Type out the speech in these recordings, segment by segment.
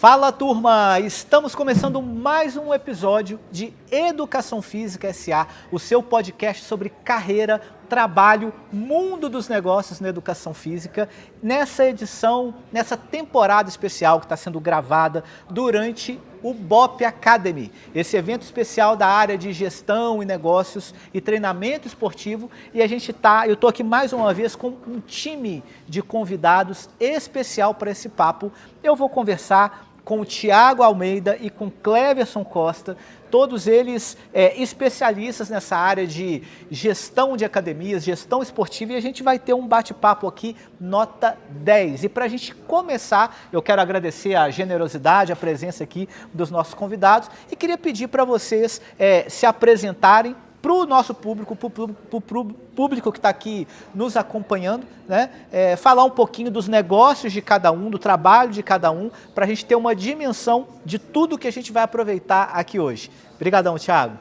Fala, turma! Estamos começando mais um episódio de Educação Física S.A., o seu podcast sobre carreira, trabalho, mundo dos negócios na educação física, nessa edição, nessa temporada especial que está sendo gravada durante o BOP Academy, esse evento especial da área de gestão e negócios e treinamento esportivo. E eu estou aqui mais uma vez com um time de convidados especial para esse papo. Eu vou conversar com o Thiago Almeida e com Cleverson Costa, todos eles especialistas nessa área de gestão de academias, gestão esportiva, e a gente vai ter um bate-papo aqui nota 10. E para a gente começar, eu quero agradecer a generosidade, a presença aqui dos nossos convidados e queria pedir para vocês se apresentarem para o nosso público, para o público que está aqui nos acompanhando, né? Falar um pouquinho dos negócios de cada um, do trabalho de cada um, para a gente ter uma dimensão de tudo que a gente vai aproveitar aqui hoje. Obrigadão, Thiago.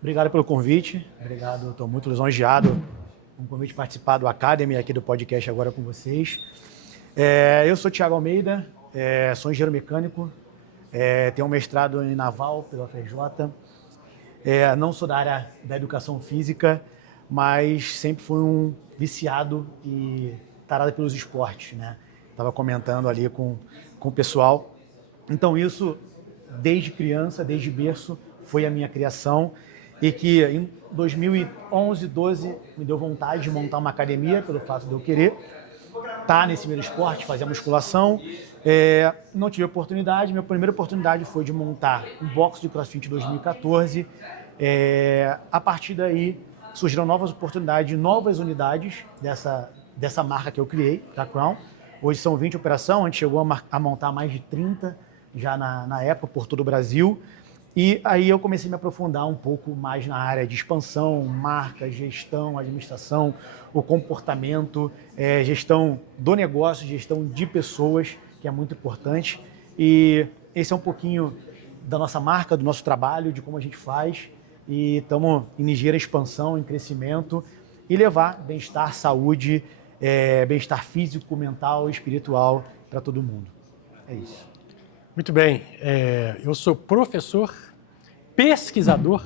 Obrigado pelo convite, obrigado, estou muito lisonjeado com o convite de participar do Academy aqui do podcast agora com vocês. Eu sou Thiago Almeida, sou engenheiro mecânico, tenho um mestrado em naval pela FRJ. Não sou da área da educação física, mas sempre fui um viciado e tarado pelos esportes, né? Estava comentando ali com o pessoal. Então isso, desde criança, desde berço, foi a minha criação e que em 2011, 12, me deu vontade de montar uma academia pelo fato de eu querer estar nesse meio do esporte, fazer a musculação. Não tive oportunidade. Minha primeira oportunidade foi de montar um box de CrossFit em 2014. A partir daí surgiram novas oportunidades, novas unidades dessa marca que eu criei, da Crown. Hoje são 20 operações, a gente chegou a montar mais de 30 já na época por todo o Brasil. E aí eu comecei a me aprofundar um pouco mais na área de expansão, marca, gestão, administração, o comportamento, gestão do negócio, gestão de pessoas, que é muito importante. E esse é um pouquinho da nossa marca, do nosso trabalho, de como a gente faz. E estamos em ligeira expansão, em crescimento e levar bem-estar, saúde, bem-estar físico, mental e espiritual para todo mundo. É isso. Muito bem, eu sou professor, pesquisador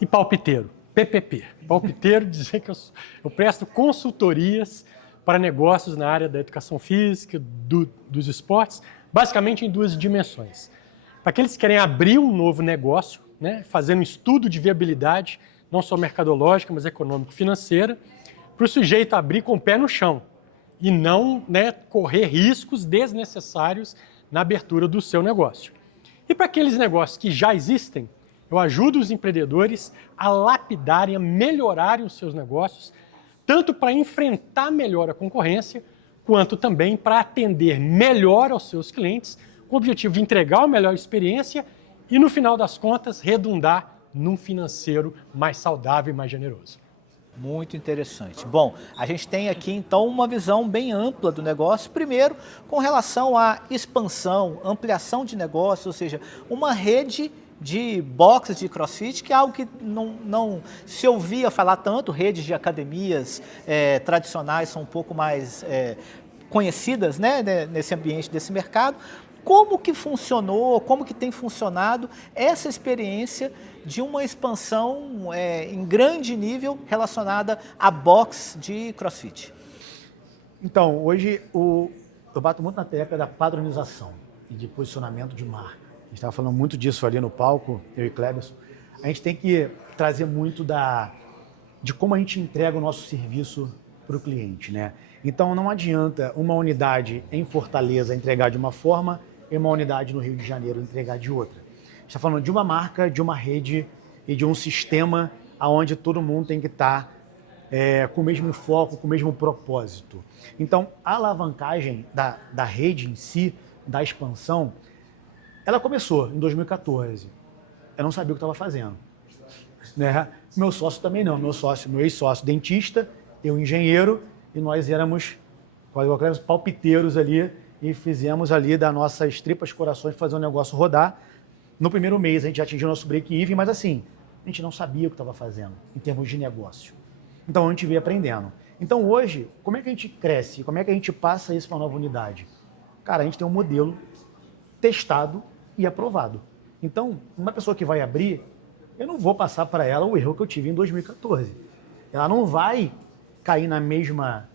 e palpiteiro, PPP. Palpiteiro dizer que eu presto consultorias para negócios na área da educação física, dos esportes, basicamente em duas dimensões. Para aqueles que querem abrir um novo negócio, né, fazer um estudo de viabilidade, não só mercadológica, mas econômico-financeira, para o sujeito abrir com o pé no chão e não, né, correr riscos desnecessários na abertura do seu negócio. E para aqueles negócios que já existem, eu ajudo os empreendedores a lapidarem, a melhorarem os seus negócios, tanto para enfrentar melhor a concorrência, quanto também para atender melhor aos seus clientes, com o objetivo de entregar uma melhor experiência e, no final das contas, redundar num financeiro mais saudável e mais generoso. Muito interessante. Bom, a gente tem aqui então uma visão bem ampla do negócio. Primeiro, com relação à expansão, ampliação de negócio, ou seja, uma rede de boxes de CrossFit, que é algo que não se ouvia falar tanto. Redes de academias tradicionais são um pouco mais conhecidas, né, nesse ambiente desse mercado. Como que funcionou, como que tem funcionado essa experiência de uma expansão em grande nível relacionada a box de CrossFit? Então, hoje eu bato muito na tecla da padronização e de posicionamento de marca. A gente estava falando muito disso ali no palco, eu e Cleberson. A gente tem que trazer muito de como a gente entrega o nosso serviço para o cliente, né? Então, não adianta uma unidade em Fortaleza entregar de uma forma e uma unidade no Rio de Janeiro entregar de outra. A gente está falando de uma marca, de uma rede e de um sistema onde todo mundo tem que estar com o mesmo foco, com o mesmo propósito. Então, a alavancagem da rede em si, da expansão, ela começou em 2014. Eu não sabia o que estava fazendo, né? Meu sócio também não. Meu ex-sócio dentista, eu engenheiro, e nós éramos palpiteiros ali e fizemos ali das nossas tripas corações fazer o negócio rodar. No primeiro mês a gente já atingiu o nosso break-even, mas assim, a gente não sabia o que estava fazendo em termos de negócio. Então a gente veio aprendendo. Então hoje, como é que a gente cresce? Como é que a gente passa isso para uma nova unidade? Cara, a gente tem um modelo testado e aprovado. Então, uma pessoa que vai abrir, eu não vou passar para ela o erro que eu tive em 2014. Ela não vai cair na mesma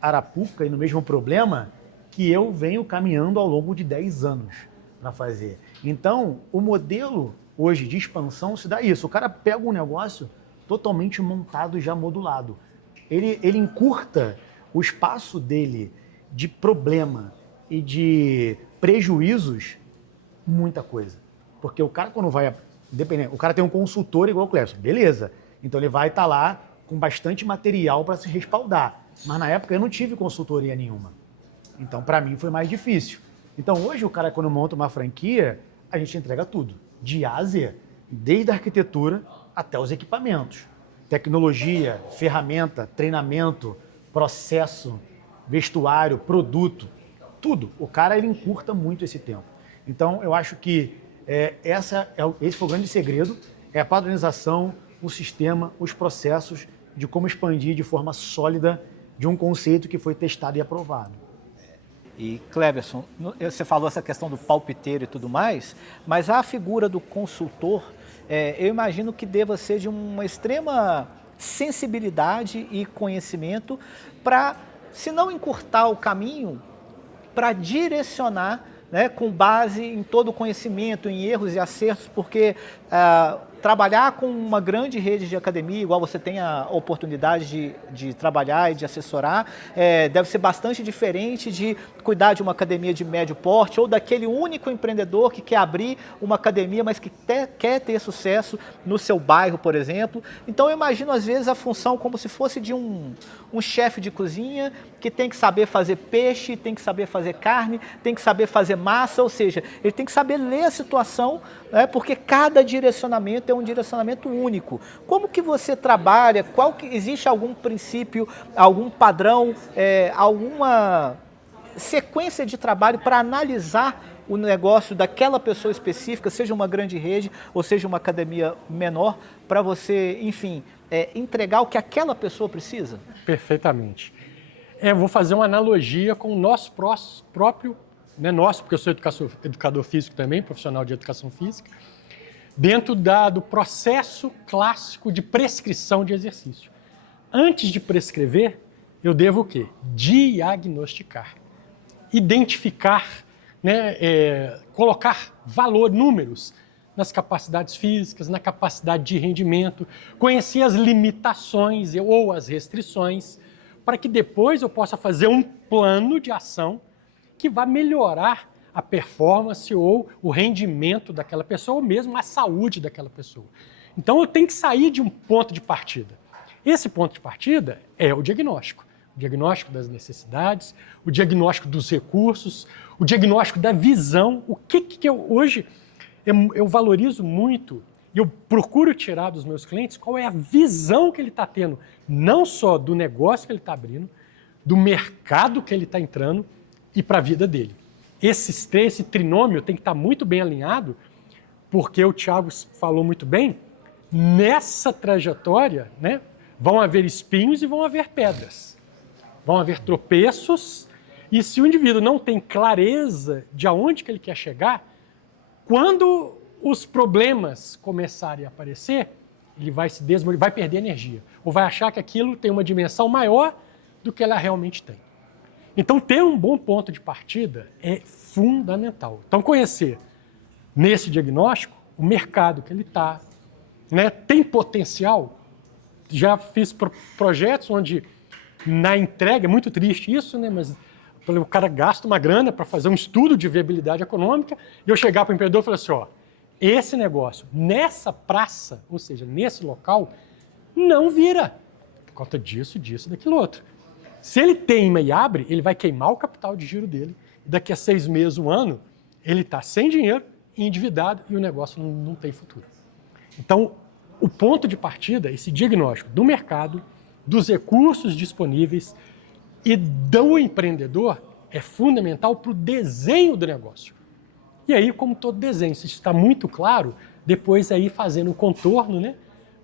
arapuca e no mesmo problema que eu venho caminhando ao longo de 10 anos para fazer. Então, o modelo hoje de expansão se dá isso. O cara pega um negócio totalmente montado, já modulado. Ele encurta o espaço dele de problema e de prejuízos, muita coisa. Porque o cara, quando vai... Dependendo, o cara tem um consultor igual o Cleverson, beleza. Então ele vai estar lá com bastante material para se respaldar. Mas na época eu não tive consultoria nenhuma. Então para mim foi mais difícil. Então hoje o cara, quando monta uma franquia, a gente entrega tudo, de A a Z, desde a arquitetura até os equipamentos. Tecnologia, ferramenta, treinamento, processo, vestuário, produto, tudo. O cara, ele encurta muito esse tempo. Então eu acho que esse foi o grande segredo, é a padronização, o sistema, os processos de como expandir de forma sólida de um conceito que foi testado e aprovado. E Cleverson, você falou essa questão do palpiteiro e tudo mais, mas a figura do consultor, eu imagino que deva ser de uma extrema sensibilidade e conhecimento para, se não encurtar o caminho, para direcionar, né, com base em todo o conhecimento, em erros e acertos, porque trabalhar com uma grande rede de academia, igual você tem a oportunidade de trabalhar e de assessorar, deve ser bastante diferente de cuidar de uma academia de médio porte ou daquele único empreendedor que quer abrir uma academia, mas que quer ter sucesso no seu bairro, por exemplo. Então eu imagino às vezes a função como se fosse de um chefe de cozinha que tem que saber fazer peixe, tem que saber fazer carne, tem que saber fazer massa, ou seja, ele tem que saber ler a situação, porque cada direcionamento é um direcionamento único. Como que você trabalha? Existe algum princípio, algum padrão, alguma sequência de trabalho para analisar o negócio daquela pessoa específica, seja uma grande rede ou seja uma academia menor, para você, enfim, entregar o que aquela pessoa precisa? Perfeitamente. Vou fazer uma analogia com o nosso próprio, nosso, porque eu sou educador físico também, profissional de educação física, dentro do processo clássico de prescrição de exercício. Antes de prescrever, eu devo o quê? Diagnosticar, identificar, colocar valor, números nas capacidades físicas, na capacidade de rendimento, conhecer as limitações ou as restrições, para que depois eu possa fazer um plano de ação que vá melhorar a performance ou o rendimento daquela pessoa, ou mesmo a saúde daquela pessoa. Então eu tenho que sair de um ponto de partida. Esse ponto de partida é o diagnóstico das necessidades, o diagnóstico dos recursos, o diagnóstico da visão, o que eu hoje eu valorizo muito e eu procuro tirar dos meus clientes qual é a visão que ele está tendo, não só do negócio que ele está abrindo, do mercado que ele está entrando e para a vida dele. Esse trinômio tem que estar muito bem alinhado, porque o Thiago falou muito bem, nessa trajetória, vão haver espinhos e vão haver pedras, vão haver tropeços, e se o indivíduo não tem clareza de aonde que ele quer chegar, quando os problemas começarem a aparecer, ele vai se desmotivar, vai perder energia, ou vai achar que aquilo tem uma dimensão maior do que ela realmente tem. Então, ter um bom ponto de partida é fundamental. Então, conhecer nesse diagnóstico o mercado que ele está, tem potencial. Já fiz projetos onde na entrega, é muito triste isso, mas o cara gasta uma grana para fazer um estudo de viabilidade econômica e eu chegar para o empreendedor e falar assim, esse negócio nessa praça, ou seja, nesse local, não vira por conta disso, daquilo outro. Se ele teima e abre, ele vai queimar o capital de giro dele e daqui a 6 meses, 1 ano, ele está sem dinheiro, endividado e o negócio não tem futuro. Então, o ponto de partida, esse diagnóstico do mercado, dos recursos disponíveis e do empreendedor é fundamental para o desenho do negócio. E aí, como todo desenho, se está muito claro, depois aí fazendo o contorno,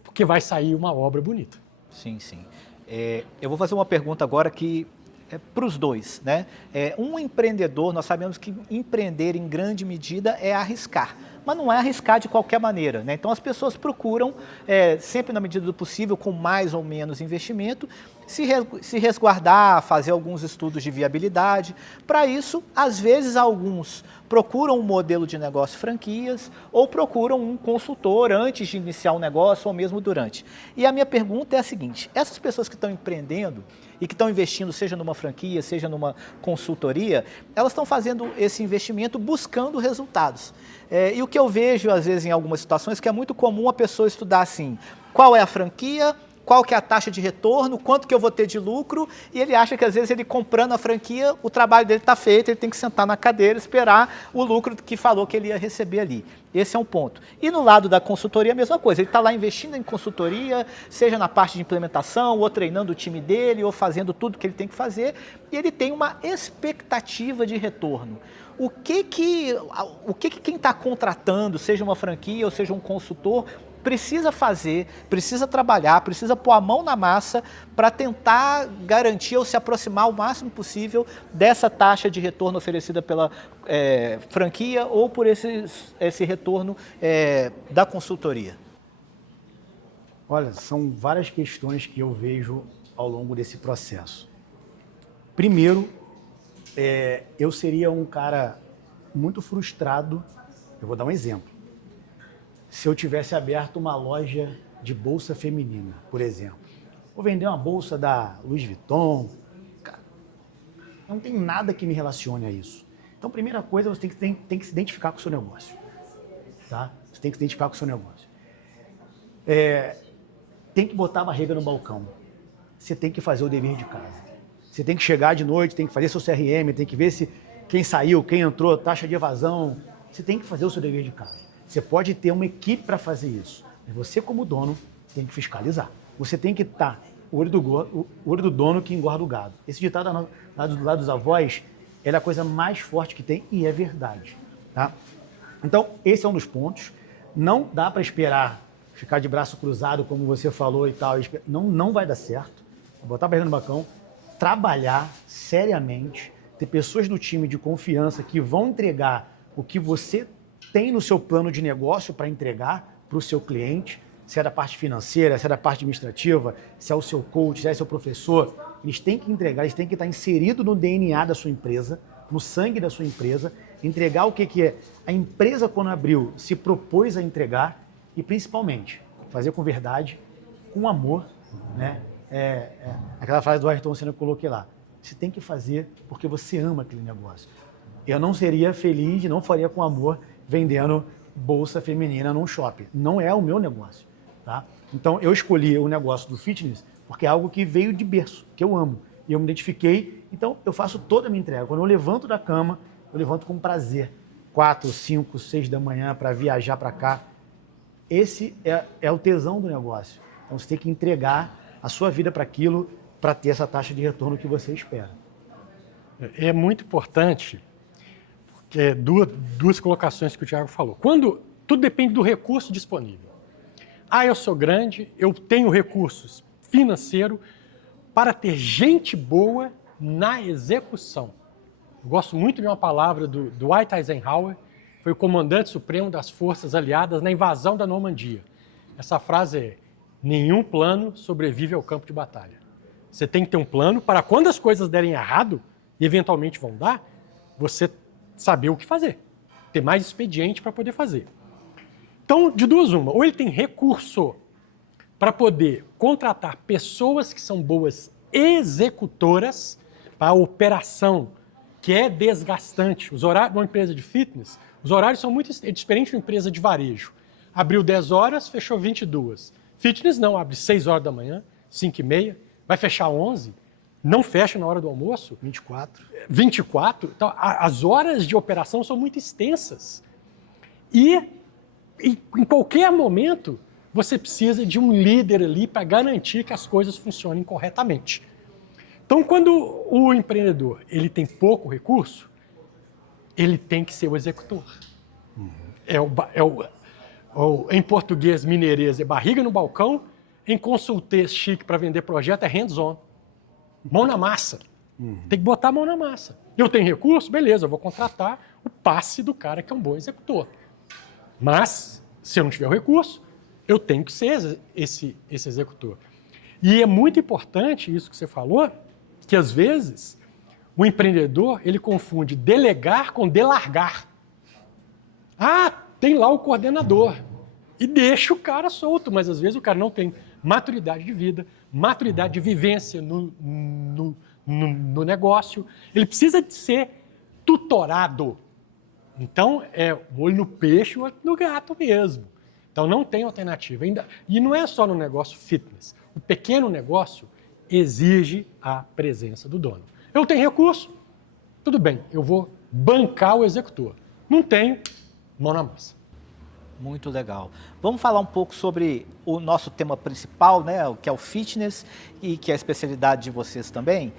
porque vai sair uma obra bonita. Sim, sim. Eu vou fazer uma pergunta agora que para os dois, né? Um empreendedor, nós sabemos que empreender em grande medida é arriscar, mas não é arriscar de qualquer maneira, né? Então as pessoas procuram, sempre na medida do possível, com mais ou menos investimento, se resguardar, fazer alguns estudos de viabilidade. Para isso, às vezes, alguns procuram um modelo de negócio franquias ou procuram um consultor antes de iniciar um negócio ou mesmo durante. E a minha pergunta é a seguinte: essas pessoas que estão empreendendo e que estão investindo, seja numa franquia, seja numa consultoria, elas estão fazendo esse investimento buscando resultados. E o que eu vejo, às vezes, em algumas situações, que é muito comum a pessoa estudar assim: qual é a franquia, qual que é a taxa de retorno, quanto que eu vou ter de lucro, e ele acha que às vezes ele comprando a franquia, o trabalho dele está feito, ele tem que sentar na cadeira e esperar o lucro que falou que ele ia receber ali. Esse é um ponto. E no lado da consultoria, a mesma coisa. Ele está lá investindo em consultoria, seja na parte de implementação, ou treinando o time dele, ou fazendo tudo que ele tem que fazer, e ele tem uma expectativa de retorno. O que quem está contratando, seja uma franquia ou seja um consultor, precisa fazer, precisa trabalhar, precisa pôr a mão na massa para tentar garantir ou se aproximar o máximo possível dessa taxa de retorno oferecida pela franquia ou por esse retorno da consultoria? Olha, são várias questões que eu vejo ao longo desse processo. Primeiro, eu seria um cara muito frustrado, eu vou dar um exemplo. Se eu tivesse aberto uma loja de bolsa feminina, por exemplo. Vou vender uma bolsa da Louis Vuitton. Cara, não tem nada que me relacione a isso. Então, primeira coisa, você tem que se identificar com o seu negócio. Tá? Você tem que se identificar com o seu negócio. Tem que botar a barriga no balcão. Você tem que fazer o dever de casa. Você tem que chegar de noite, tem que fazer seu CRM, tem que ver se quem saiu, quem entrou, taxa de evasão. Você tem que fazer o seu dever de casa. Você pode ter uma equipe para fazer isso, mas você, como dono, tem que fiscalizar. Você tem que estar o olho do dono que engorda o gado. Esse ditado lá dos avós é a coisa mais forte que tem e é verdade. Tá? Então, esse é um dos pontos. Não dá para esperar ficar de braço cruzado, como você falou e tal. Não vai dar certo. Botar a barriga no balcão, trabalhar seriamente, ter pessoas do time de confiança que vão entregar o que você tem no seu plano de negócio para entregar para o seu cliente, se é da parte financeira, se é da parte administrativa, se é o seu coach, se é o seu professor. Eles têm que entregar, eles têm que estar inseridos no DNA da sua empresa, no sangue da sua empresa, entregar o que é a empresa, quando abriu, se propôs a entregar e, principalmente, fazer com verdade, com amor, né? Aquela frase do Ayrton Senna que eu coloquei lá. Você tem que fazer porque você ama aquele negócio. Eu não seria feliz, não faria com amor vendendo bolsa feminina num shopping. Não é o meu negócio, tá? Então, eu escolhi o negócio do fitness porque é algo que veio de berço, que eu amo. E eu me identifiquei, então eu faço toda a minha entrega. Quando eu levanto da cama, eu levanto com prazer. 4, 5, 6 da manhã para viajar para cá. Esse é o tesão do negócio. Então, você tem que entregar a sua vida para aquilo, para ter essa taxa de retorno que você espera. É muito importante, porque duas colocações que o Thiago falou. Tudo depende do recurso disponível. Eu sou grande, eu tenho recursos financeiros para ter gente boa na execução. Eu gosto muito de uma palavra do Dwight Eisenhower, foi o comandante supremo das forças aliadas na invasão da Normandia. Essa frase é: nenhum plano sobrevive ao campo de batalha. Você tem que ter um plano para quando as coisas derem errado, e eventualmente vão dar, você saber o que fazer. Ter mais expediente para poder fazer. Então, de duas uma, ou ele tem recurso para poder contratar pessoas que são boas executoras para a operação, que é desgastante. Os horários de uma empresa de fitness, os horários são muito diferentes de uma empresa de varejo. Abriu 10 horas, fechou 22. Fitness não, abre 6 horas da manhã, 5h30, vai fechar 11, não fecha na hora do almoço. 24. Então, as horas de operação são muito extensas. E em qualquer momento, você precisa de um líder ali para garantir que as coisas funcionem corretamente. Então, quando o empreendedor ele tem pouco recurso, ele tem que ser o executor. Em português mineirês é barriga no balcão, em consultês chique para vender projeto é hands-on. Mão na massa. Tem que botar a mão na massa. Eu tenho recurso? Beleza, eu vou contratar o passe do cara que é um bom executor. Mas, se eu não tiver o recurso, eu tenho que ser esse executor. E é muito importante isso que você falou, que às vezes o empreendedor ele confunde delegar com delargar. Ah, tem lá o coordenador. E deixa o cara solto, mas às vezes o cara não tem maturidade de vida, maturidade de vivência no negócio. Ele precisa de ser tutorado. Então, é o olho no peixe e o olho no gato mesmo. Então, não tem alternativa. E não é só no negócio fitness. O pequeno negócio exige a presença do dono. Eu tenho recurso? Tudo bem, eu vou bancar o executor. Não tenho, mão na massa. Muito legal. Vamos falar um pouco sobre o nosso tema principal, né, que é o fitness e que é a especialidade de vocês também,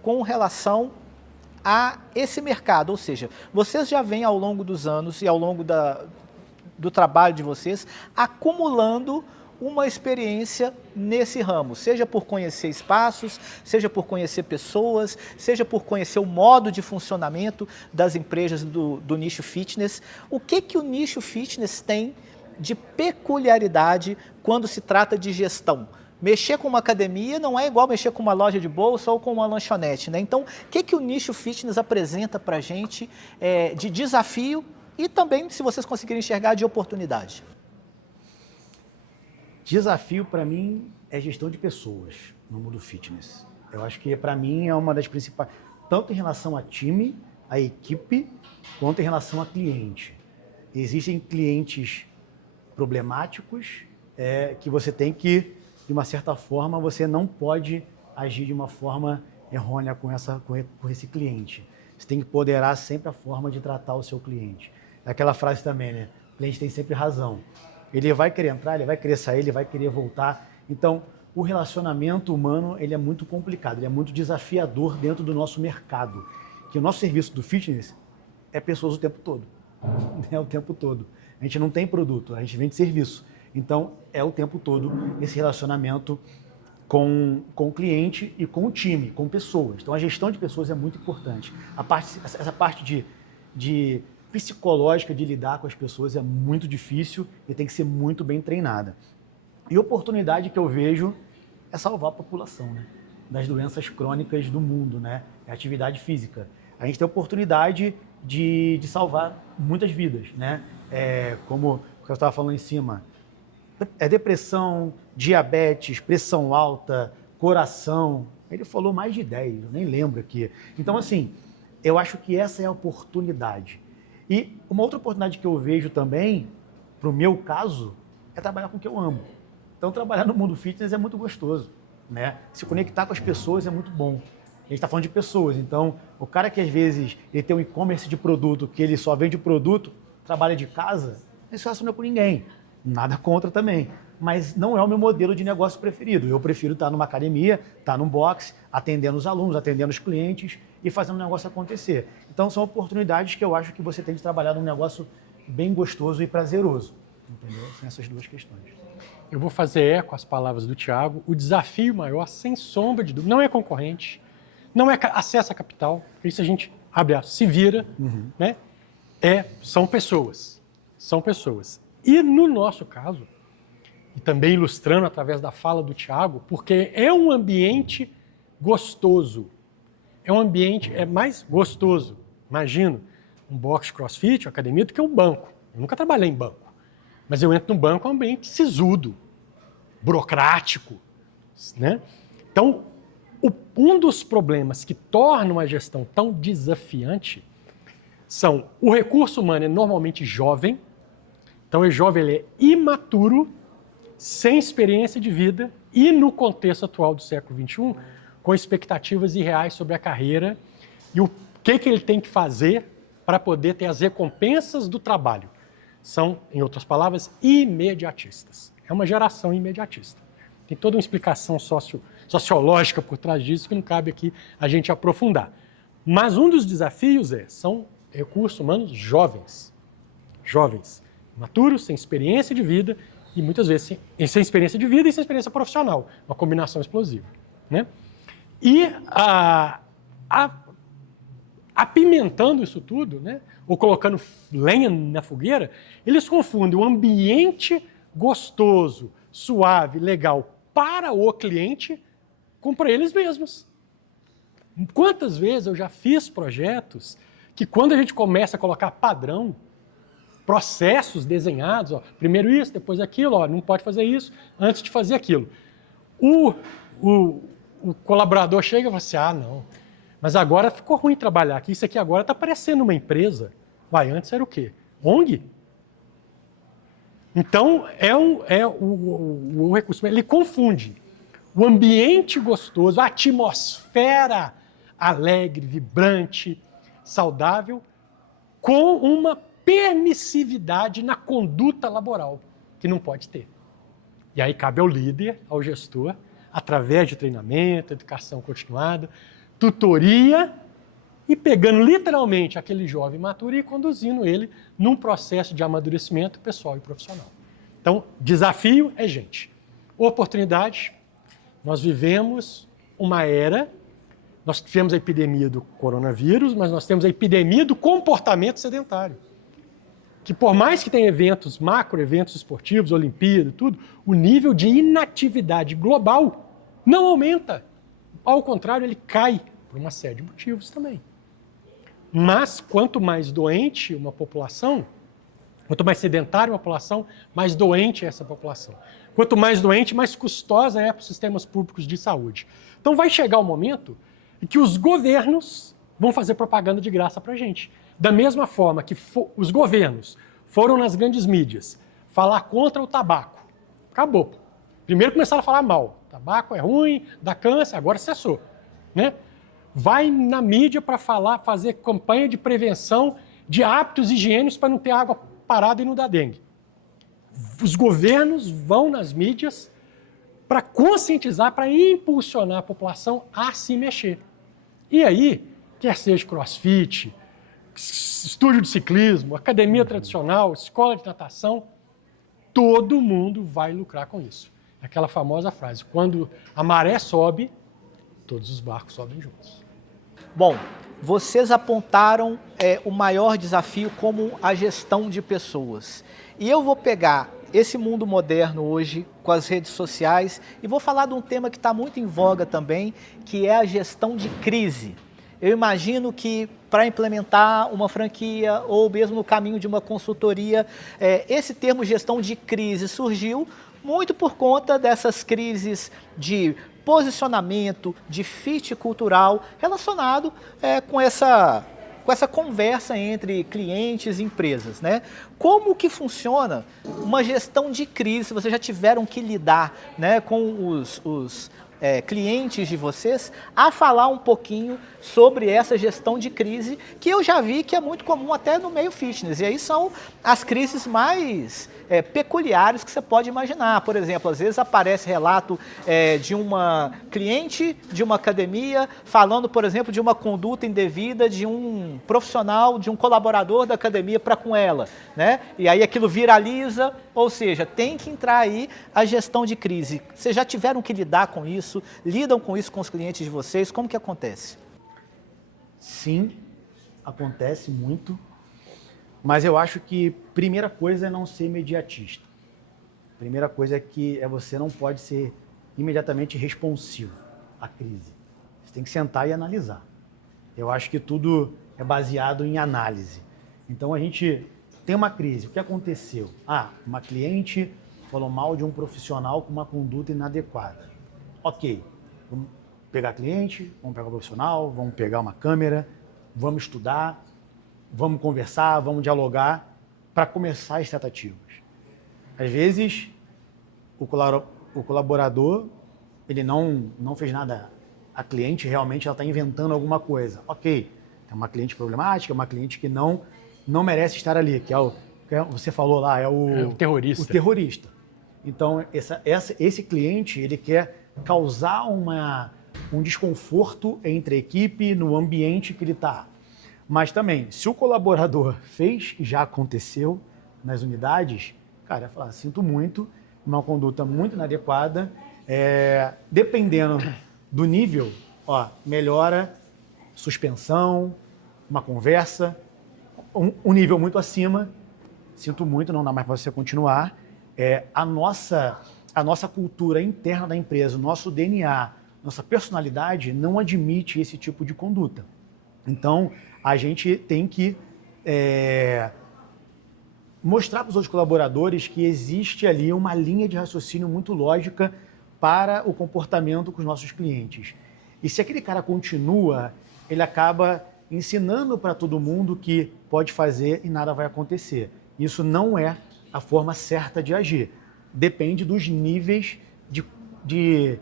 com relação a esse mercado. Ou seja, vocês já vêm ao longo dos anos e ao longo do trabalho de vocês acumulando uma experiência nesse ramo, seja por conhecer espaços, seja por conhecer pessoas, seja por conhecer o modo de funcionamento das empresas do nicho fitness. O que o nicho fitness tem de peculiaridade quando se trata de gestão? Mexer com uma academia não é igual mexer com uma loja de bolsa ou com uma lanchonete, né? Então, o que o nicho fitness apresenta para a gente de desafio e também, se vocês conseguirem enxergar, de oportunidade? Desafio, para mim, é gestão de pessoas no mundo fitness. Eu acho que, para mim, é uma das principais, tanto em relação a time, a equipe, quanto em relação a cliente. Existem clientes problemáticos que você tem que, de uma certa forma, você não pode agir de uma forma errônea com esse cliente. Você tem que empoderar sempre a forma de tratar o seu cliente. É aquela frase também, né? O cliente tem sempre razão. Ele vai querer entrar, ele vai querer sair, ele vai querer voltar. Então, o relacionamento humano ele é muito complicado, ele é muito desafiador dentro do nosso mercado. Que o nosso serviço do fitness é pessoas o tempo todo. É o tempo todo. A gente não tem produto, a gente vende serviço. Então, é o tempo todo esse relacionamento com o cliente e com o time, com pessoas. Então, a gestão de pessoas é muito importante. Essa parte de psicológica de lidar com as pessoas é muito difícil e tem que ser muito bem treinada. E a oportunidade que eu vejo é salvar a população, né? Das doenças crônicas do mundo, né? É a atividade física. A gente tem a oportunidade de salvar muitas vidas, né? Como eu estava falando em cima, depressão, diabetes, pressão alta, coração. Ele falou mais de 10, eu nem lembro aqui. Então, assim, eu acho que essa é a oportunidade. E uma outra oportunidade que eu vejo também, para o meu caso, é trabalhar com o que eu amo. Então, trabalhar no mundo fitness é muito gostoso, né? Se conectar com as pessoas é muito bom. A gente está falando de pessoas, então, o cara que às vezes ele tem um e-commerce de produto, que ele só vende produto, trabalha de casa, isso não é com ninguém. Nada contra também. Mas não é o meu modelo de negócio preferido. Eu prefiro estar numa academia, estar num box, atendendo os alunos, atendendo os clientes e fazendo o negócio acontecer. Então, são oportunidades que eu acho que você tem de trabalhar num negócio bem gostoso e prazeroso. Entendeu? São essas duas questões. Eu vou fazer eco às palavras do Thiago. O desafio maior, sem sombra de dúvida, não é concorrente, não é acesso a capital, isso a gente abre aspas, se vira, né? São pessoas. São pessoas. E no nosso caso, e também ilustrando através da fala do Thiago, porque é um ambiente gostoso. É um ambiente mais gostoso. Imagino um box crossfit, uma academia, do que um banco. Eu nunca trabalhei em banco. Mas eu entro num banco, é um ambiente sisudo, burocrático, né? Então, um dos problemas que tornam a gestão tão desafiante são o recurso humano é normalmente jovem. Então, o jovem ele é imaturo, sem experiência de vida e, no contexto atual do século XXI, com expectativas irreais sobre a carreira e o que ele tem que fazer para poder ter as recompensas do trabalho. São, em outras palavras, imediatistas. É uma geração imediatista. Tem toda uma explicação sociológica por trás disso que não cabe aqui a gente aprofundar. Mas um dos desafios são recursos humanos jovens. Jovens, maturos, sem experiência de vida e muitas vezes sem experiência de vida e sem experiência profissional. Uma combinação explosiva, né? E apimentando isso tudo, né? Ou colocando lenha na fogueira, eles confundem o ambiente gostoso, suave, legal para o cliente com para eles mesmos. Quantas vezes eu já fiz projetos que quando a gente começa a colocar padrão, processos desenhados, ó, primeiro isso, depois aquilo, ó, não pode fazer isso antes de fazer aquilo. O colaborador chega e fala assim, não, mas agora ficou ruim trabalhar aqui, isso aqui agora está parecendo uma empresa. Vai, antes era o quê? ONG? Então, o recurso, ele confunde o ambiente gostoso, a atmosfera alegre, vibrante, saudável, com uma permissividade na conduta laboral, que não pode ter. E aí cabe ao líder, ao gestor, através de treinamento, educação continuada, tutoria, e pegando literalmente aquele jovem maturo e conduzindo ele num processo de amadurecimento pessoal e profissional. Então, desafio é gente. Oportunidade, nós vivemos uma era, nós tivemos a epidemia do coronavírus, mas nós temos a epidemia do comportamento sedentário. Que por mais que tenha eventos, macro-eventos esportivos, Olimpíada, tudo, o nível de inatividade global não aumenta. Ao contrário, ele cai por uma série de motivos também. Mas quanto mais doente uma população, quanto mais sedentária uma população, mais doente é essa população. Quanto mais doente, mais custosa é para os sistemas públicos de saúde. Então vai chegar o momento em que os governos vão fazer propaganda de graça para a gente. Da mesma forma que os governos foram nas grandes mídias falar contra o tabaco. Acabou. Primeiro começaram a falar mal. Tabaco é ruim, dá câncer, agora cessou. Né? Vai na mídia para fazer campanha de prevenção de hábitos higiênicos para não ter água parada e não dar dengue. Os governos vão nas mídias para conscientizar, para impulsionar a população a se mexer. E aí, quer seja crossfit, estúdio de ciclismo, academia tradicional, escola de natação, todo mundo vai lucrar com isso. Aquela famosa frase, quando a maré sobe, todos os barcos sobem juntos. Bom, vocês apontaram o maior desafio como a gestão de pessoas. E eu vou pegar esse mundo moderno hoje, com as redes sociais, e vou falar de um tema que está muito em voga também, que é a gestão de crise. Eu imagino que para implementar uma franquia ou mesmo no caminho de uma consultoria, esse termo gestão de crise surgiu muito por conta dessas crises de posicionamento, de fit cultural relacionado com essa conversa entre clientes e empresas, né? Como que funciona uma gestão de crise? Vocês já tiveram que lidar, né, com os clientes de vocês a falar um pouquinho sobre essa gestão de crise, que eu já vi que é muito comum até no meio fitness. E aí são as crises mais peculiares que você pode imaginar. Por exemplo, às vezes aparece relato de uma cliente de uma academia falando, por exemplo, de uma conduta indevida de um profissional, de um colaborador da academia para com ela, né? E aí aquilo viraliza, ou seja, tem que entrar aí a gestão de crise. Vocês já tiveram que lidar com isso? Lidam com isso com os clientes de vocês? Como que acontece? Sim, acontece muito. Mas eu acho que primeira coisa é não ser imediatista. Primeira coisa é você não pode ser imediatamente responsivo à crise. Você tem que sentar e analisar. Eu acho que tudo é baseado em análise. Então a gente tem uma crise. O que aconteceu? Uma cliente falou mal de um profissional com uma conduta inadequada. Ok, vamos pegar a cliente, vamos pegar o profissional, vamos pegar uma câmera, vamos estudar, vamos conversar, vamos dialogar para começar as tratativas. Às vezes, o colaborador, ele não fez nada. A cliente realmente ela está inventando alguma coisa. Ok, é uma cliente problemática, uma cliente que não merece estar ali, que você falou lá, é o terrorista. O terrorista. Então, esse cliente, ele quer causar um desconforto entre a equipe, no ambiente que ele está. Mas também, se o colaborador fez, já aconteceu nas unidades, cara, eu falar, sinto muito, uma conduta muito inadequada, dependendo do nível, melhora suspensão, uma conversa, um nível muito acima. Sinto muito, não dá mais para você continuar. A nossa cultura interna da empresa, o nosso DNA, nossa personalidade não admite esse tipo de conduta. Então, a gente tem que mostrar para os outros colaboradores que existe ali uma linha de raciocínio muito lógica para o comportamento com os nossos clientes. E se aquele cara continua, ele acaba ensinando para todo mundo que pode fazer e nada vai acontecer. Isso não é a forma certa de agir. Depende dos níveis de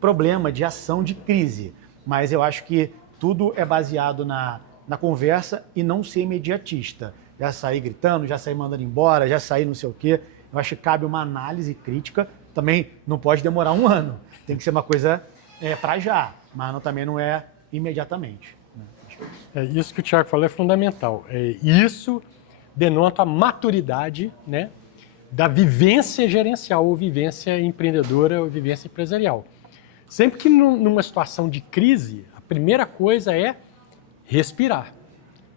problema, de ação, de crise. Mas eu acho que tudo é baseado na conversa e não ser imediatista. Já sair gritando, já sair mandando embora, já sair não sei o quê. Eu acho que cabe uma análise crítica. Também não pode demorar 1 ano. Tem que ser uma coisa para já, mas também não é imediatamente. Isso que o Thiago falou é fundamental. Isso denota a maturidade, né, da vivência gerencial, ou vivência empreendedora, ou vivência empresarial. Sempre que numa situação de crise, a primeira coisa é respirar.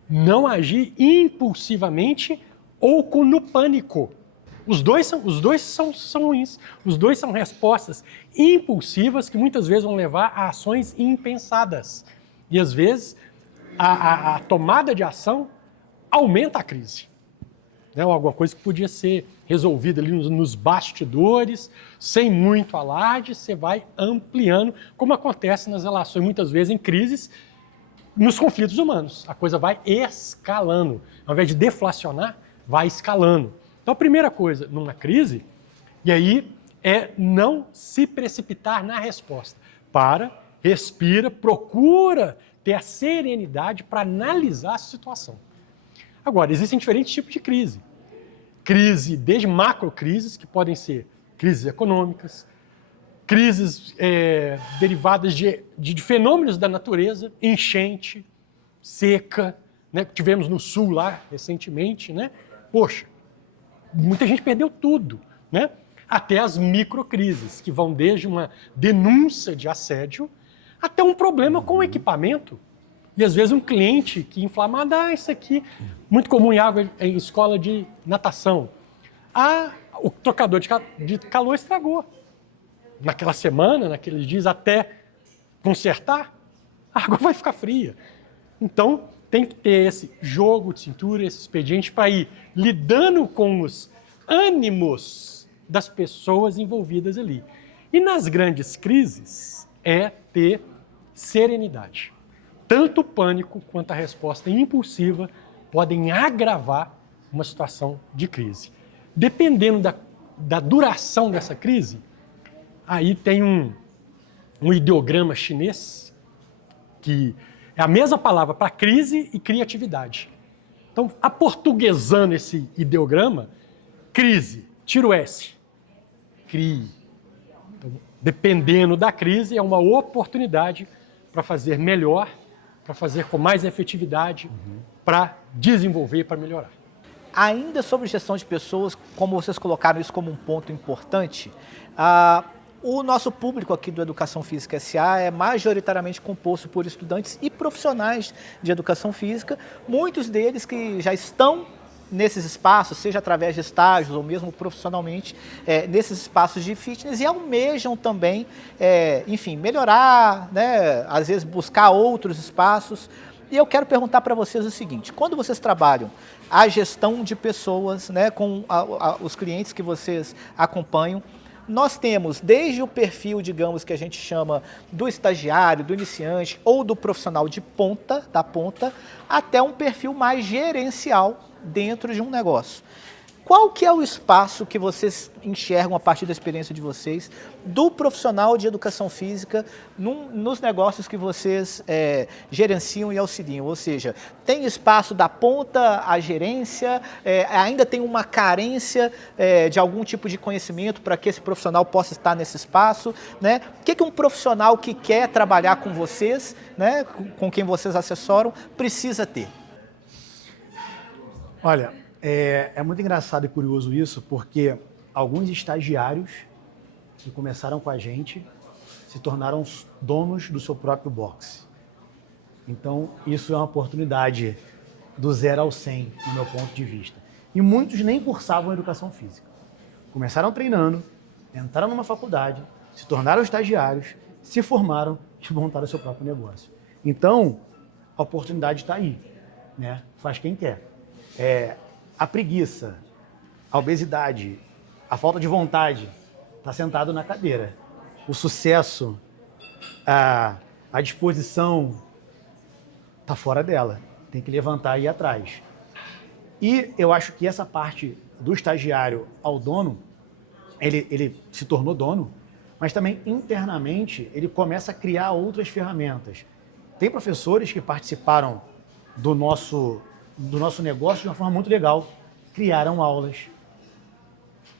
Não agir impulsivamente ou no pânico. Os dois são ruins. Os dois são respostas impulsivas que muitas vezes vão levar a ações impensadas. E às vezes a tomada de ação aumenta a crise. Alguma coisa que podia ser resolvida ali nos bastidores, sem muito alarde, você vai ampliando, como acontece nas relações, muitas vezes em crises, nos conflitos humanos. A coisa vai escalando. Ao invés de deflacionar, vai escalando. Então, a primeira coisa numa crise, e aí, é não se precipitar na resposta. Respira, procura ter a serenidade para analisar a situação. Agora, existem diferentes tipos de crise. Crise, desde macrocrises, que podem ser crises econômicas, crises derivadas de fenômenos da natureza, enchente, seca, né, que tivemos no sul lá recentemente, né? Poxa, muita gente perdeu tudo, né? Até as microcrises, que vão desde uma denúncia de assédio até um problema com o equipamento. E às vezes um cliente que inflamado, isso aqui, muito comum em escola de natação. O trocador de calor estragou. Naquela semana, naqueles dias, até consertar, a água vai ficar fria. Então, tem que ter esse jogo de cintura, esse expediente para ir lidando com os ânimos das pessoas envolvidas ali. E nas grandes crises, é ter serenidade. Tanto o pânico quanto a resposta impulsiva podem agravar uma situação de crise. Dependendo da duração dessa crise, aí tem um ideograma chinês, que é a mesma palavra para crise e criatividade. Então, aportuguesando esse ideograma, crise, tira o S, crie. Então, dependendo da crise, é uma oportunidade para fazer melhor, para fazer com mais efetividade, para desenvolver, para melhorar. Ainda sobre gestão de pessoas, como vocês colocaram isso como um ponto importante, o nosso público aqui do Educação Física S.A. é majoritariamente composto por estudantes e profissionais de educação física, muitos deles que já estão nesses espaços, seja através de estágios ou mesmo profissionalmente, nesses espaços de fitness, e almejam também, enfim, melhorar, né, às vezes buscar outros espaços. E eu quero perguntar para vocês o seguinte: quando vocês trabalham a gestão de pessoas, né, com os clientes que vocês acompanham, nós temos desde o perfil, digamos, que a gente chama do estagiário, do iniciante ou do profissional de ponta, da ponta, até um perfil mais gerencial dentro de um negócio. Qual que é o espaço que vocês enxergam a partir da experiência de vocês do profissional de educação física nos negócios que vocês gerenciam e auxiliam? Ou seja, tem espaço da ponta à gerência, ainda tem uma carência de algum tipo de conhecimento para que esse profissional possa estar nesse espaço, né? O que um profissional que quer trabalhar com vocês, né, com quem vocês assessoram, precisa ter? Olha, é muito engraçado e curioso isso, porque alguns estagiários que começaram com a gente se tornaram donos do seu próprio boxe. Então, isso é uma oportunidade do 0 ao 100, no meu ponto de vista. E muitos nem cursavam educação física. Começaram treinando, entraram numa faculdade, se tornaram estagiários, se formaram e montaram seu próprio negócio. Então, a oportunidade está aí, né? Faz quem quer. A preguiça, a obesidade, a falta de vontade está sentado na cadeira. O sucesso, a disposição está fora dela. Tem que levantar e ir atrás. E eu acho que essa parte do estagiário ao dono, ele se tornou dono, mas também internamente ele começa a criar outras ferramentas. Tem professores que participaram do nosso negócio de uma forma muito legal, criaram aulas,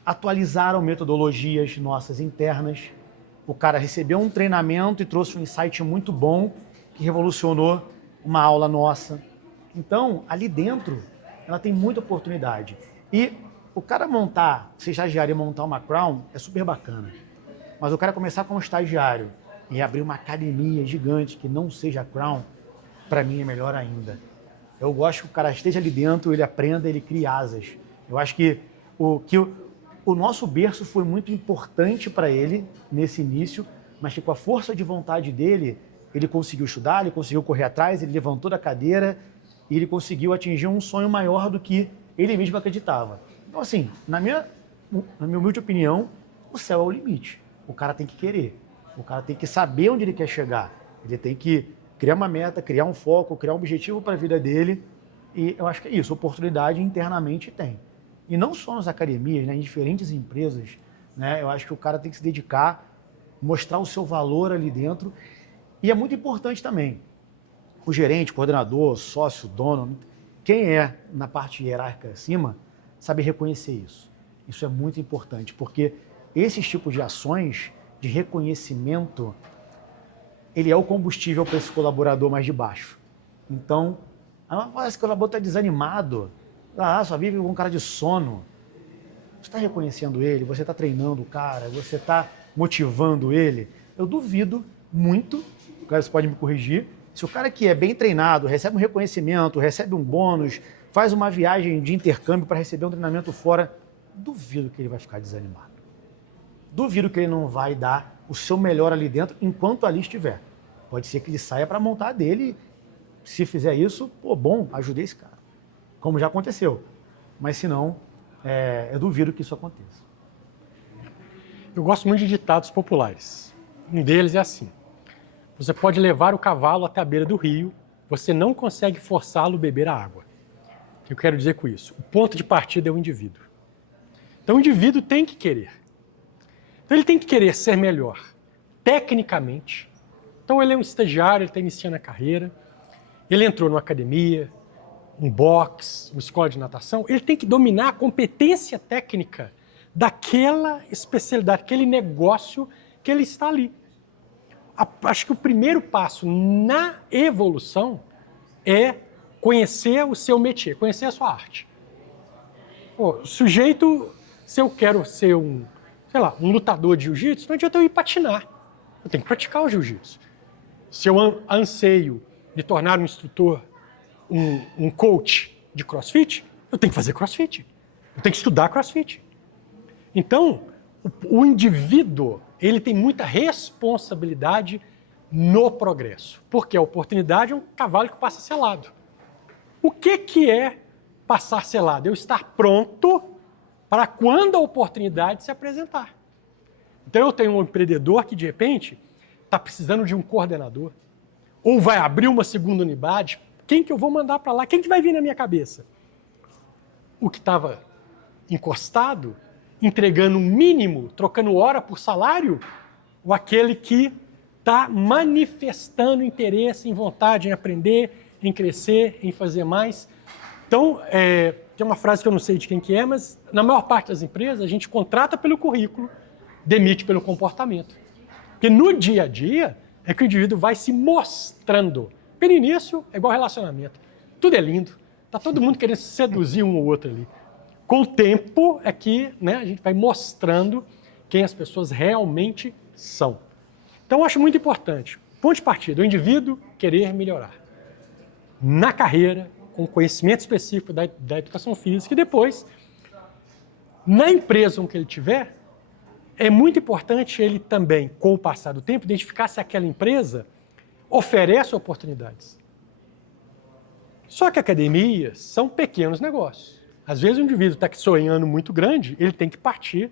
atualizaram metodologias nossas internas. O cara recebeu um treinamento e trouxe um insight muito bom que revolucionou uma aula nossa. Então, ali dentro, ela tem muita oportunidade. E o cara ser estagiário e montar uma Crown é super bacana. Mas o cara começar como estagiário e abrir uma academia gigante que não seja Crown, para mim é melhor ainda. Eu gosto que o cara esteja ali dentro, ele aprenda, ele crie asas. Eu acho que o nosso berço foi muito importante para ele nesse início, mas que com a força de vontade dele, ele conseguiu estudar, ele conseguiu correr atrás, ele levantou da cadeira e ele conseguiu atingir um sonho maior do que ele mesmo acreditava. Então, assim, na minha humilde opinião, o céu é o limite. O cara tem que querer, o cara tem que saber onde ele quer chegar, ele tem que criar uma meta, criar um foco, criar um objetivo para a vida dele. E eu acho que é isso, oportunidade internamente tem. E não só nas academias, né, em diferentes empresas, né, eu acho que o cara tem que se dedicar, mostrar o seu valor ali dentro. E é muito importante também, o gerente, coordenador, sócio, dono, quem é na parte hierárquica acima, sabe reconhecer isso. Isso é muito importante, porque esses tipos de ações de reconhecimento, ele é o combustível para esse colaborador mais de baixo. Então, esse colaborador está desanimado, só vive com um cara de sono. Você está reconhecendo ele, você está treinando o cara, você está motivando ele. Eu duvido muito, você pode me corrigir, se o cara que é bem treinado, recebe um reconhecimento, recebe um bônus, faz uma viagem de intercâmbio para receber um treinamento fora, duvido que ele vai ficar desanimado. Duvido que ele não vai dar o seu melhor ali dentro enquanto ali estiver. Pode ser que ele saia para montar dele. Se fizer isso, bom, ajudei esse cara. Como já aconteceu. Mas se não, eu duvido que isso aconteça. Eu gosto muito de ditados populares. Um deles é assim: você pode levar o cavalo até a beira do rio, você não consegue forçá-lo a beber a água. O que eu quero dizer com isso? O ponto de partida é o indivíduo. Então o indivíduo tem que querer. Então ele tem que querer ser melhor tecnicamente. Então ele é um estagiário, ele está iniciando a carreira, ele entrou numa academia, um box, uma escola de natação, ele tem que dominar a competência técnica daquela especialidade, daquele negócio que ele está ali. Acho que o primeiro passo na evolução é conhecer o seu métier, conhecer a sua arte. Sujeito, se eu quero ser um lutador de jiu-jitsu, não adianta eu ir patinar. Eu tenho que praticar o jiu-jitsu. Se eu anseio me tornar um instrutor, um coach de crossfit, eu tenho que fazer crossfit. Eu tenho que estudar crossfit. Então, o indivíduo, ele tem muita responsabilidade no progresso. Porque a oportunidade é um cavalo que passa selado. O que é passar selado? Eu estar pronto para quando a oportunidade se apresentar. Então eu tenho um empreendedor que de repente está precisando de um coordenador, ou vai abrir uma segunda unidade, quem que eu vou mandar para lá? Quem que vai vir na minha cabeça? O que estava encostado, entregando um mínimo, trocando hora por salário, ou aquele que está manifestando interesse em vontade em aprender, em crescer, em fazer mais. Então, tem uma frase que eu não sei de quem que é, mas na maior parte das empresas a gente contrata pelo currículo, demite pelo comportamento. Porque no dia a dia é que o indivíduo vai se mostrando. Porque no início é igual relacionamento. Tudo é lindo, está todo mundo querendo seduzir um ou outro ali. Com o tempo é que a gente vai mostrando quem as pessoas realmente são. Então eu acho muito importante, ponto de partida, o indivíduo querer melhorar. na carreira, com conhecimento específico da educação física, e depois, na empresa que ele tiver, é muito importante ele também, com o passar do tempo, identificar se aquela empresa oferece oportunidades. Só que academias são pequenos negócios. Às vezes o indivíduo está sonhando muito grande, ele tem que partir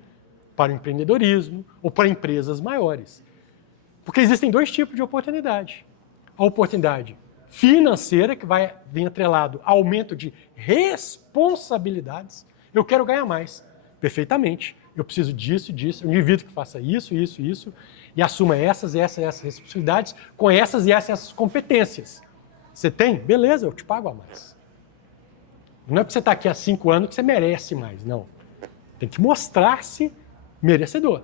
para o empreendedorismo ou para empresas maiores. Porque existem dois tipos de oportunidade. A oportunidade financeira, que vai vir atrelado ao aumento de responsabilidades. Eu quero ganhar mais. Perfeitamente. Eu preciso disso, disso. Um indivíduo que faça isso, isso, isso, e assuma essas responsabilidades com essas e essas competências. Você tem? Beleza, eu te pago a mais. Não é porque você está aqui há 5 anos que você merece mais, não. Tem que mostrar-se merecedor.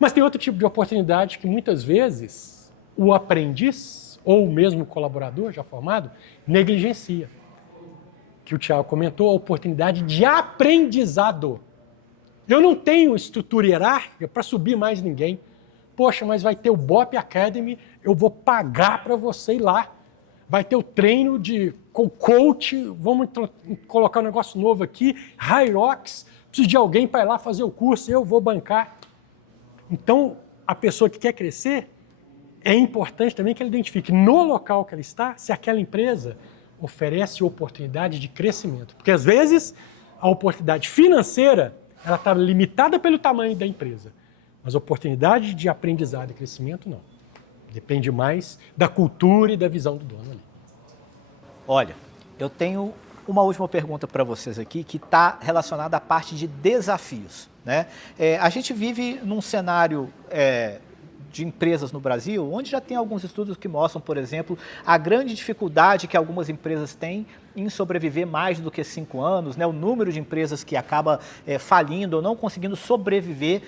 Mas tem outro tipo de oportunidade que muitas vezes o aprendiz ou mesmo o colaborador já formado negligencia. Que o Thiago comentou, a oportunidade de aprendizado. Eu não tenho estrutura hierárquica para subir mais ninguém. Poxa, mas vai ter o BOP Academy, eu vou pagar para você ir lá. Vai ter o treino com coach, vamos colocar um negócio novo aqui, Hyrox, preciso de alguém para ir lá fazer o curso, eu vou bancar. Então, a pessoa que quer crescer, é importante também que ela identifique no local que ela está, se aquela empresa oferece oportunidade de crescimento. Porque, às vezes, a oportunidade financeira ela está limitada pelo tamanho da empresa, mas a oportunidade de aprendizado e crescimento, não. Depende mais da cultura e da visão do dono ali. Olha, eu tenho uma última pergunta para vocês aqui que está relacionada à parte de desafios, né? A gente vive num cenário de empresas no Brasil, onde já tem alguns estudos que mostram, por exemplo, a grande dificuldade que algumas empresas têm em sobreviver mais do que 5 anos, né? O número de empresas que acaba falindo ou não conseguindo sobreviver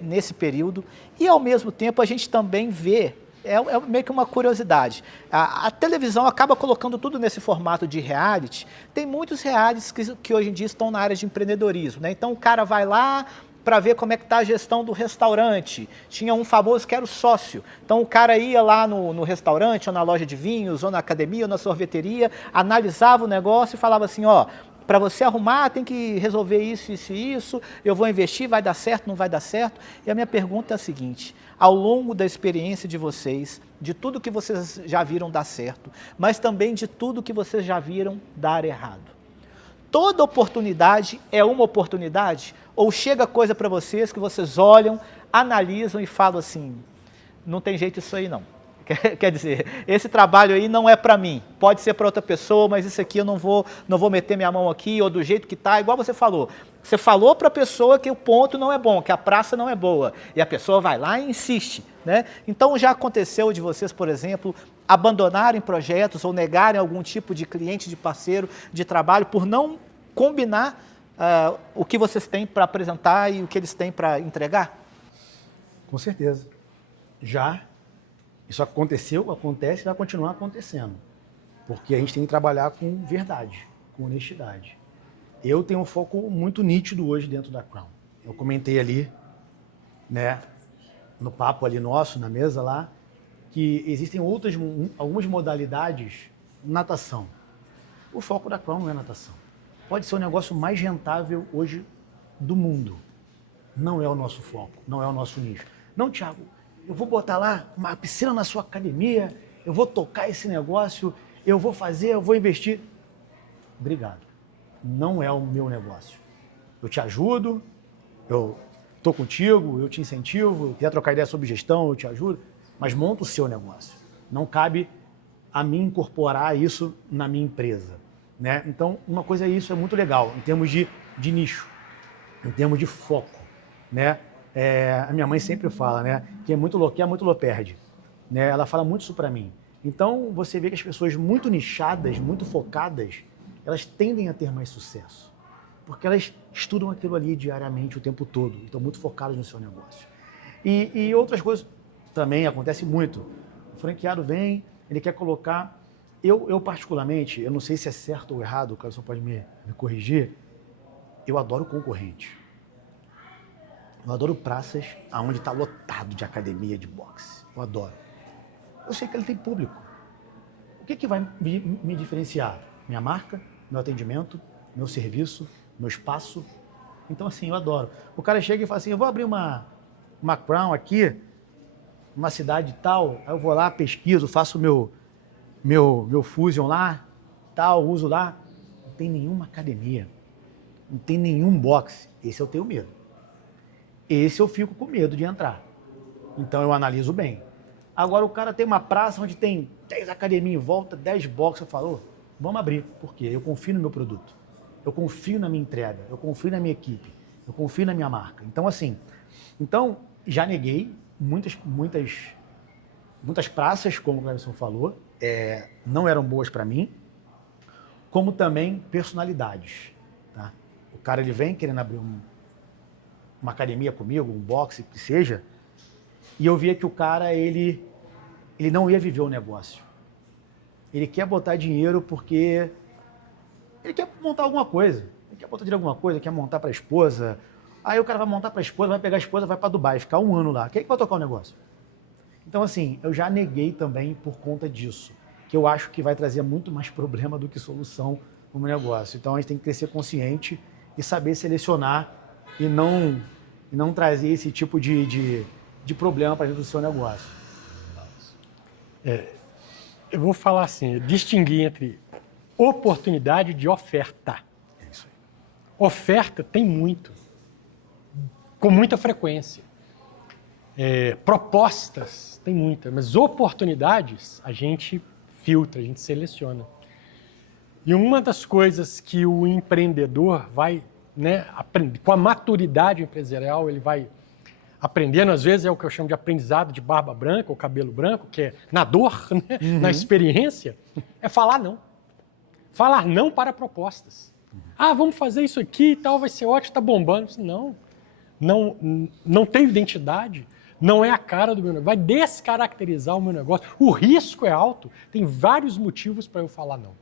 nesse período. E, ao mesmo tempo, a gente também vê, é meio que uma curiosidade, a televisão acaba colocando tudo nesse formato de reality. Tem muitos realities que hoje em dia estão na área de empreendedorismo, né? Então o cara vai lá para ver como é que está a gestão do restaurante. Tinha um famoso que era o sócio. Então o cara ia lá no restaurante, ou na loja de vinhos, ou na academia, ou na sorveteria, analisava o negócio e falava assim, ó, para você arrumar tem que resolver isso, isso e isso, eu vou investir, vai dar certo, não vai dar certo. E a minha pergunta é a seguinte, ao longo da experiência de vocês, de tudo que vocês já viram dar certo, mas também de tudo que vocês já viram dar errado, toda oportunidade é uma oportunidade? Ou chega coisa para vocês que vocês olham, analisam e falam assim, não tem jeito isso aí não. Quer dizer, esse trabalho aí não é para mim, pode ser para outra pessoa, mas isso aqui eu não vou meter minha mão aqui, ou do jeito que está, igual você falou. Você falou para a pessoa que o ponto não é bom, que a praça não é boa, e a pessoa vai lá e insiste, né? Então já aconteceu de vocês, por exemplo, abandonarem projetos ou negarem algum tipo de cliente, de parceiro, de trabalho, por não combinar o que vocês têm para apresentar e o que eles têm para entregar? Com certeza. Já. Isso aconteceu, acontece e vai continuar acontecendo. Porque a gente tem que trabalhar com verdade, com honestidade. Eu tenho um foco muito nítido hoje dentro da Crown. Eu comentei ali, né, no papo ali nosso, na mesa lá, que existem algumas modalidades, natação. O foco da Crown não é natação. Pode ser o negócio mais rentável hoje do mundo. Não é o nosso foco, não é o nosso nicho. Não, Thiago, eu vou botar lá uma piscina na sua academia, eu vou tocar esse negócio, eu vou fazer, eu vou investir. Obrigado. Não é o meu negócio. Eu te ajudo, eu estou contigo, eu te incentivo, quer trocar ideia sobre gestão, eu te ajudo, mas monta o seu negócio. Não cabe a mim incorporar isso na minha empresa, né? Então, uma coisa é isso, é muito legal, em termos de nicho, em termos de foco, né? A minha mãe sempre fala, né? Que é muito louco perde. Né? Ela fala muito isso para mim. Então, você vê que as pessoas muito nichadas, muito focadas, elas tendem a ter mais sucesso. Porque elas estudam aquilo ali diariamente, o tempo todo. E estão muito focadas no seu negócio. E outras coisas também acontecem muito. O franqueado vem, ele quer colocar... Eu particularmente, eu não sei se é certo ou errado, o cara só pode me corrigir, eu adoro concorrente. Eu adoro praças onde está lotado de academia de boxe. Eu adoro. Eu sei que ele tem público. que vai me diferenciar? Minha marca, meu atendimento, meu serviço, meu espaço. Então, assim, eu adoro. O cara chega e fala assim, eu vou abrir uma Crown aqui, uma cidade tal, aí eu vou lá, pesquiso, faço meu Fusion lá, tal, uso lá. Não tem nenhuma academia, não tem nenhum boxe. Esse eu tenho medo. Esse eu fico com medo de entrar. Então eu analiso bem. Agora o cara tem uma praça onde tem 10 academias em volta, 10 boxes, eu falo, vamos abrir. Por quê? Eu confio no meu produto. Eu confio na minha entrega, eu confio na minha equipe, eu confio na minha marca. Então, assim, já neguei muitas praças, como o Cleverson falou, não eram boas para mim, como também personalidades. Tá? O cara ele vem querendo abrir uma academia comigo, um boxe, que seja, e eu via que o cara, ele não ia viver o negócio. Ele quer botar dinheiro porque ele quer montar alguma coisa. Ele quer botar dinheiro em alguma coisa, quer montar para a esposa. Aí o cara vai montar para a esposa, vai pegar a esposa, vai para Dubai, ficar 1 ano lá. Quem é que vai tocar o negócio? Então, assim, eu já neguei também por conta disso, que eu acho que vai trazer muito mais problema do que solução no meu negócio. Então, a gente tem que crescer consciente e saber selecionar e não trazer esse tipo de problema para dentro do seu negócio. Eu vou falar assim, distinguir entre oportunidade de oferta. É isso aí. Oferta tem muito, com muita frequência. Propostas tem muita, mas oportunidades a gente filtra, a gente seleciona. E uma das coisas que o empreendedor vai, aprender, com a maturidade empresarial, ele vai aprendendo, às vezes é o que eu chamo de aprendizado de barba branca ou cabelo branco, que é na dor, na experiência, é falar não. Falar não para propostas. Vamos fazer isso aqui e tal, vai ser ótimo, está bombando. Não tem identidade, não é a cara do meu negócio, vai descaracterizar o meu negócio. O risco é alto, tem vários motivos para eu falar não.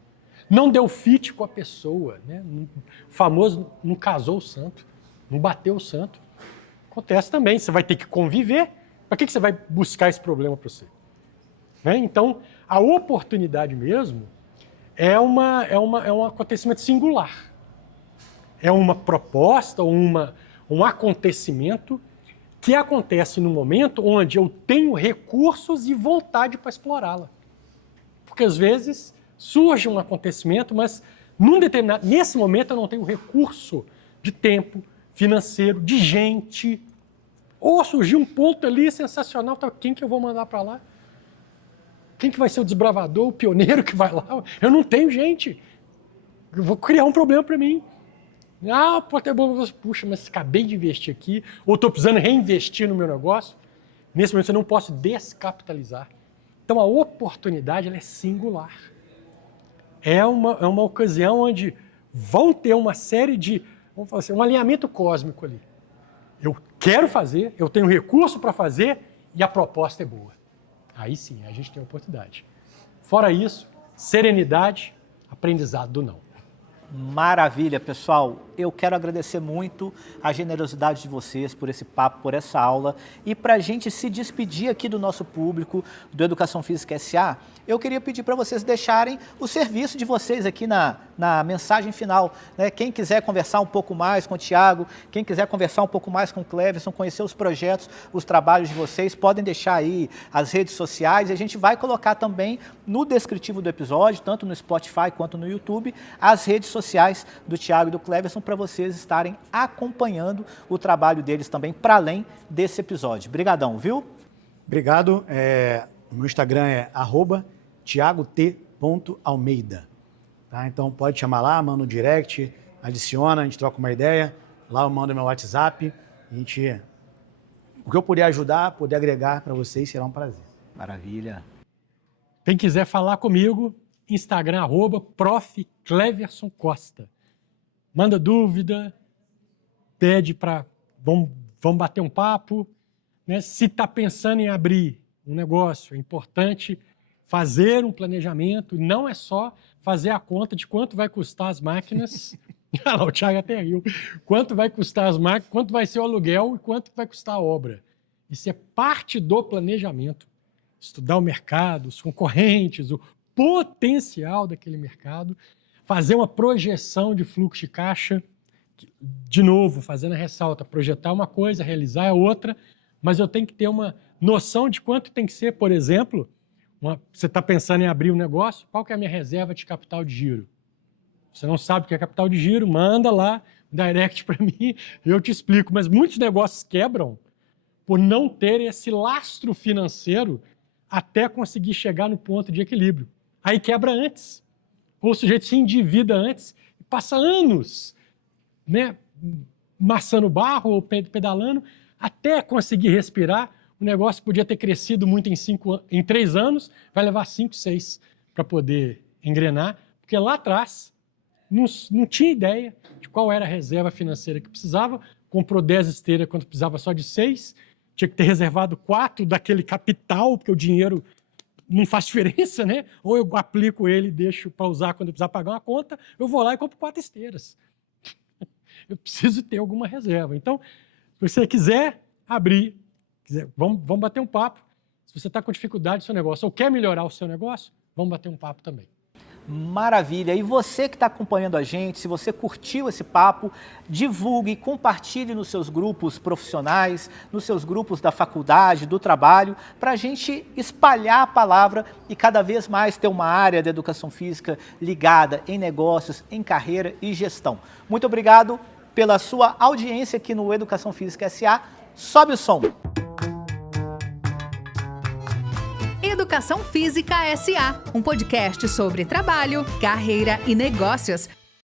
Não deu fit com a pessoa, o famoso não casou o santo, não bateu o santo. Acontece também, você vai ter que conviver. Para que você vai buscar esse problema para você? Então, a oportunidade mesmo é um acontecimento singular. É uma proposta, um acontecimento que acontece no momento onde eu tenho recursos e vontade para explorá-la. Porque às vezes surge um acontecimento, mas nesse momento eu não tenho recurso de tempo, financeiro, de gente. Ou surgiu um ponto ali sensacional, quem que eu vou mandar para lá? Quem que vai ser o desbravador, o pioneiro que vai lá? Eu não tenho gente. Eu vou criar um problema para mim. Pode ter bom, puxa, mas acabei de investir aqui, ou estou precisando reinvestir no meu negócio. Nesse momento eu não posso descapitalizar. Então a oportunidade ela é singular. É uma ocasião onde vão ter uma série de, vamos falar assim, um alinhamento cósmico ali. Eu quero fazer, eu tenho recurso para fazer e a proposta é boa. Aí sim, a gente tem oportunidade. Fora isso, serenidade, aprendizado do não. Maravilha, pessoal. Eu quero agradecer muito a generosidade de vocês por esse papo, por essa aula. E para a gente se despedir aqui do nosso público, do Educação Física S.A., eu queria pedir para vocês deixarem o serviço de vocês aqui na mensagem final. Quem quiser conversar um pouco mais com o Thiago, quem quiser conversar um pouco mais com o Cleverson, conhecer os projetos, os trabalhos de vocês, podem deixar aí as redes sociais. E a gente vai colocar também no descritivo do episódio, tanto no Spotify quanto no YouTube, as redes sociais do Thiago e do Cleverson para vocês estarem acompanhando o trabalho deles também para além desse episódio. Obrigadão, viu? Obrigado. O meu Instagram é @thiagot.almeida. Tá? Então pode chamar lá, manda um direct, adiciona, a gente troca uma ideia. Lá eu mando meu WhatsApp. O que eu puder ajudar, puder agregar para vocês, será um prazer. Maravilha. Quem quiser falar comigo, Instagram, @Prof. Cleverson Costa. Manda dúvida, pede para... Vamos bater um papo. Se está pensando em abrir um negócio, é importante fazer um planejamento. Não é só fazer a conta de quanto vai custar as máquinas. O Thiago até riu. Quanto vai custar as máquinas, quanto vai ser o aluguel e quanto vai custar a obra. Isso é parte do planejamento. Estudar o mercado, os concorrentes, potencial daquele mercado, fazer uma projeção de fluxo de caixa, de novo, fazendo a ressalta, projetar uma coisa, realizar outra, mas eu tenho que ter uma noção de quanto tem que ser, por exemplo, você está pensando em abrir um negócio, qual que é a minha reserva de capital de giro? Você não sabe o que é capital de giro, manda lá, direct para mim, eu te explico. Mas muitos negócios quebram por não ter esse lastro financeiro até conseguir chegar no ponto de equilíbrio. Aí quebra antes. Ou o sujeito se endivida antes e passa anos, né, maçando barro ou pedalando até conseguir respirar. O negócio podia ter crescido muito em 3 anos, vai levar 5, 6 para poder engrenar, porque lá atrás não tinha ideia de qual era a reserva financeira que precisava, comprou 10 esteiras quando precisava só de 6, tinha que ter reservado 4 daquele capital, porque o dinheiro não faz diferença, né? Ou eu aplico ele e deixo para usar quando eu precisar pagar uma conta, eu vou lá e compro 4 esteiras. Eu preciso ter alguma reserva. Então, se você quiser abrir, vamos bater um papo. Se você está com dificuldade no seu negócio ou quer melhorar o seu negócio, vamos bater um papo também. Maravilha! E você que está acompanhando a gente, se você curtiu esse papo, divulgue, compartilhe nos seus grupos profissionais, nos seus grupos da faculdade, do trabalho, para a gente espalhar a palavra e cada vez mais ter uma área da educação física ligada em negócios, em carreira e gestão. Muito obrigado pela sua audiência aqui no Educação Física S.A. Sobe o som! Educação Física S.A., um podcast sobre trabalho, carreira e negócios.